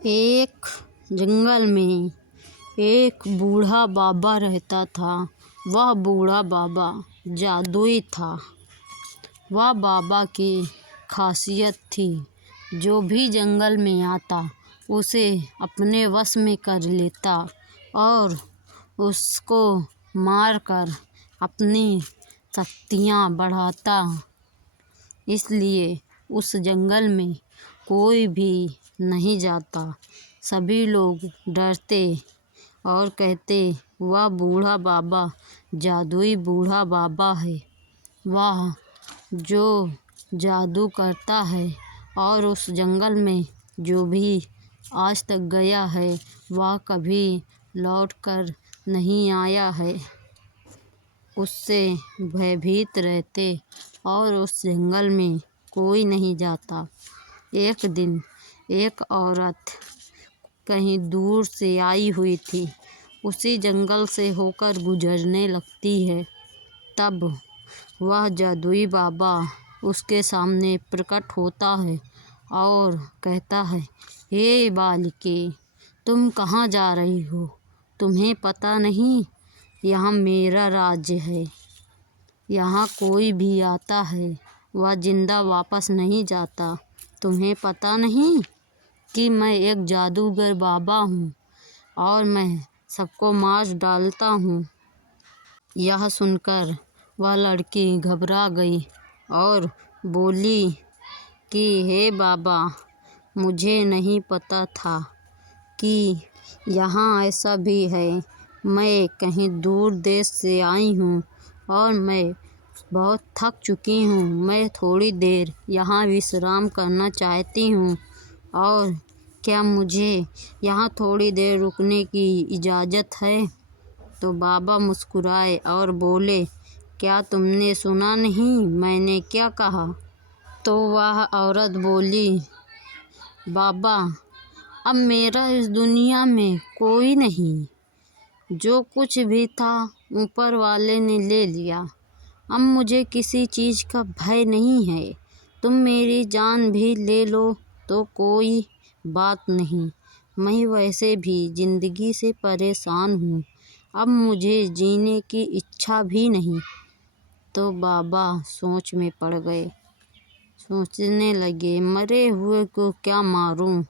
एक जंगल में एक बूढ़ा बाबा रहता था। वह बूढ़ा बाबा जादुई था। वह बाबा की खासियत थी, जो भी जंगल में आता उसे अपने वश में कर लेता और उसको मारकर अपनी शक्तियाँ बढ़ाता। इसलिए उस जंगल में कोई भी नहीं जाता। सभी लोग डरते और कहते, वह बूढ़ा बाबा जादुई बूढ़ा बाबा है। वह जो जादू करता है और उस जंगल में जो भी आज तक गया है वह कभी लौट कर नहीं आया है। उससे भयभीत रहते और उस जंगल में कोई नहीं जाता। एक दिन एक औरत कहीं दूर से आई हुई थी, उसी जंगल से होकर गुजरने लगती है। तब वह जादुई बाबा उसके सामने प्रकट होता है और कहता है, हे बालिके, तुम कहाँ जा रही हो? तुम्हें पता नहीं यहाँ मेरा राज्य है। यहाँ कोई भी आता है वह जिंदा वापस नहीं जाता। तुम्हें पता नहीं कि मैं एक जादूगर बाबा हूँ और मैं सबको मार डालता हूँ। यह सुनकर वह लड़की घबरा गई और बोली कि हे बाबा, मुझे नहीं पता था कि यहाँ ऐसा भी है। मैं कहीं दूर देश से आई हूँ और मैं बहुत थक चुकी हूँ। मैं थोड़ी देर यहाँ विश्राम करना चाहती हूँ और क्या मुझे यहाँ थोड़ी देर रुकने की इजाज़त है? तो बाबा मुस्कुराए और बोले, क्या तुमने सुना नहीं मैंने क्या कहा? तो वह औरत बोली, बाबा, अब मेरा इस दुनिया में कोई नहीं। जो कुछ भी था ऊपर वाले ने ले लिया। अब मुझे किसी चीज़ का भय नहीं है। तुम मेरी जान भी ले लो तो कोई बात नहीं। मैं वैसे भी ज़िंदगी से परेशान हूँ। अब मुझे जीने की इच्छा भी नहीं। तो बाबा सोच में पड़ गए। सोचने लगे, मरे हुए को क्या मारूं?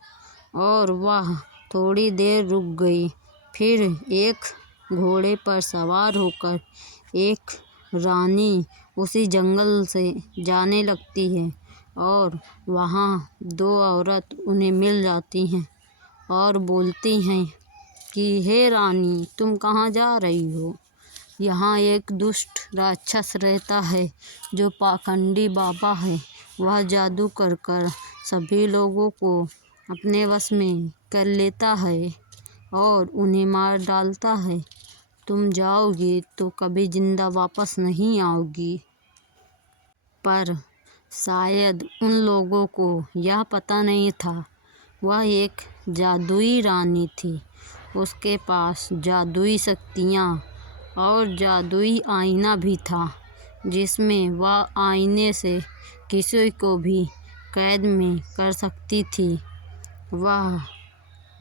और वह थोड़ी देर रुक गई। फिर एक घोड़े पर सवार होकर एक रानी उसी जंगल से जाने लगती है और वहाँ दो औरत उन्हें मिल जाती हैं और बोलती हैं कि हे रानी, तुम कहाँ जा रही हो? यहाँ एक दुष्ट राक्षस रहता है जो पाखंडी बाबा है। वह जादू कर कर सभी लोगों को अपने वश में कर लेता है और उन्हें मार डालता है। तुम जाओगी तो कभी जिंदा वापस नहीं आओगी। पर शायद उन लोगों को यह पता नहीं था, वह एक जादुई रानी थी। उसके पास जादुई शक्तियाँ और जादुई आईना भी था, जिसमें वह आईने से किसी को भी कैद में कर सकती थी। वह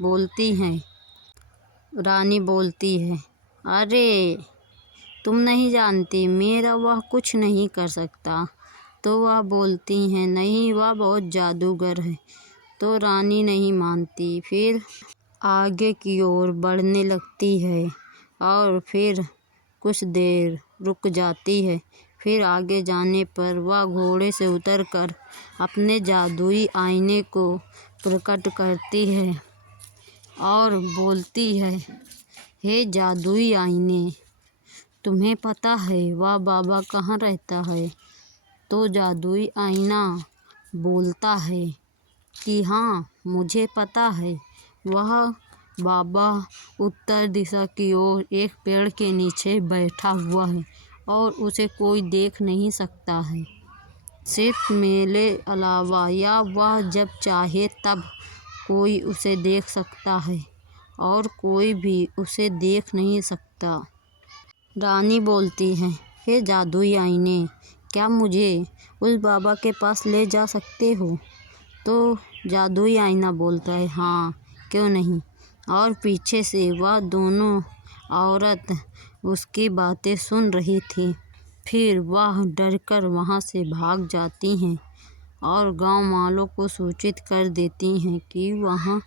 बोलती हैं, रानी बोलती है, अरे तुम नहीं जानती, मेरा वह कुछ नहीं कर सकता। तो वह बोलती हैं, नहीं, वह बहुत जादूगर है। तो रानी नहीं मानती। फिर आगे की ओर बढ़ने लगती है और फिर कुछ देर रुक जाती है। फिर आगे जाने पर वह घोड़े से उतरकर अपने जादुई आईने को प्रकट करती है और बोलती है, हे जादुई आईने, तुम्हें पता है वह बाबा कहाँ रहता है? तो जादुई आईना बोलता है कि हाँ, मुझे पता है। वह बाबा उत्तर दिशा की ओर एक पेड़ के नीचे बैठा हुआ है और उसे कोई देख नहीं सकता है, सिर्फ मेरे अलावा, या वह जब चाहे तब कोई उसे देख सकता है और कोई भी उसे देख नहीं सकता। रानी बोलती है, हे जादुई आईने, क्या मुझे उस बाबा के पास ले जा सकते हो? तो जादुई आईना बोलता है, हाँ, क्यों नहीं। और पीछे से वह दोनों औरत उसकी बातें सुन रही थी। फिर वह डरकर वहाँ से भाग जाती हैं और गांव वालों को सूचित कर देती हैं कि वहाँ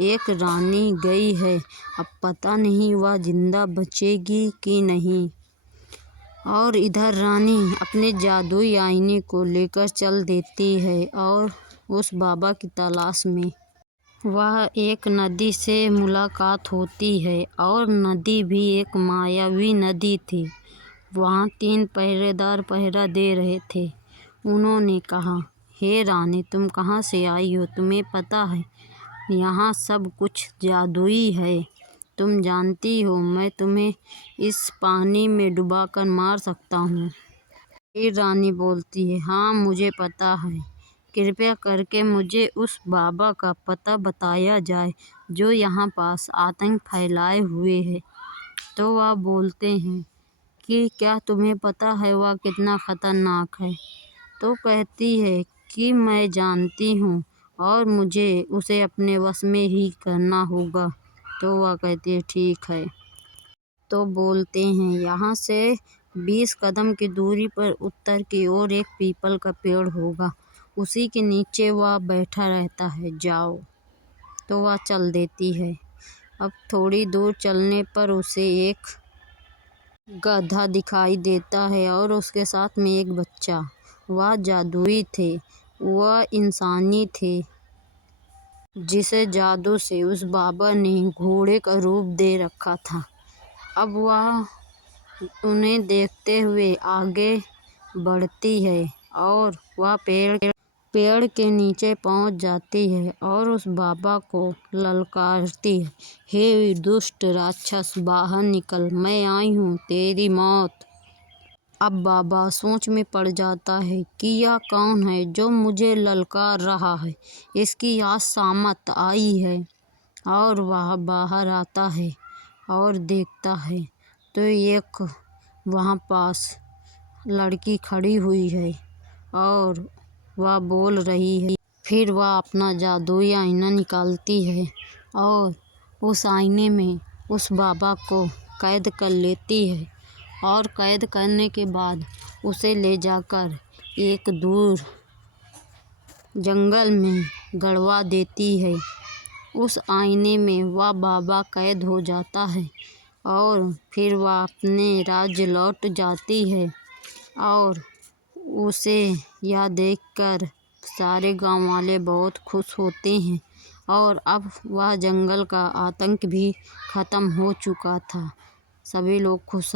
एक रानी गई है। अब पता नहीं वह जिंदा बचेगी कि नहीं। और इधर रानी अपने जादुई आईने को लेकर चल देती है और उस बाबा की तलाश में। वह एक नदी से मुलाकात होती है और नदी भी एक मायावी नदी थी। वहाँ 3 पहरेदार पहरा दे रहे थे। उन्होंने कहा, हे रानी, तुम कहाँ से आई हो? तुम्हें पता है यहाँ सब कुछ जादुई है। तुम जानती हो मैं तुम्हें इस पानी में डुबाकर मार सकता हूँ। फिर रानी बोलती है, हाँ मुझे पता है। कृपया करके मुझे उस बाबा का पता बताया जाए जो यहाँ पास आतंक फैलाए हुए है। तो वह बोलते हैं कि क्या तुम्हें पता है वह कितना खतरनाक है? तो कहती है कि मैं जानती हूँ और मुझे उसे अपने वश में ही करना होगा। तो वह कहती है ठीक है। तो बोलते हैं यहाँ से 20 कदम की दूरी पर उत्तर की ओर एक पीपल का पेड़ होगा, उसी के नीचे वह बैठा रहता है, जाओ। तो वह चल देती है। अब थोड़ी दूर चलने पर उसे एक गधा दिखाई देता है और उसके साथ में एक बच्चा। वह जादुई थे, वह इंसानी थे जिसे जादू से उस बाबा ने घोड़े का रूप दे रखा था। अब वह उन्हें देखते हुए आगे बढ़ती है और वह पेड़ के नीचे पहुंच जाती है और उस बाबा को ललकारती है, हे दुष्ट राक्षस, बाहर निकल, मैं आई हूँ तेरी मौत। अब बाबा सोच में पड़ जाता है कि यह कौन है जो मुझे ललकार रहा है। इसकी आज शामत आई है। और वह बाहर आता है और देखता है तो एक वहाँ पास लड़की खड़ी हुई है और वह बोल रही है। फिर वह अपना जादुई आईना निकालती है और उस आईने में उस बाबा को कैद कर लेती है और कैद करने के बाद उसे ले जाकर एक दूर जंगल में गड़वा देती है। उस आईने में वह बाबा कैद हो जाता है और फिर वह अपने राज्य लौट जाती है और उसे यह देखकर सारे गांव वाले बहुत खुश होते हैं और अब वह जंगल का आतंक भी ख़त्म हो चुका था। सभी लोग खुश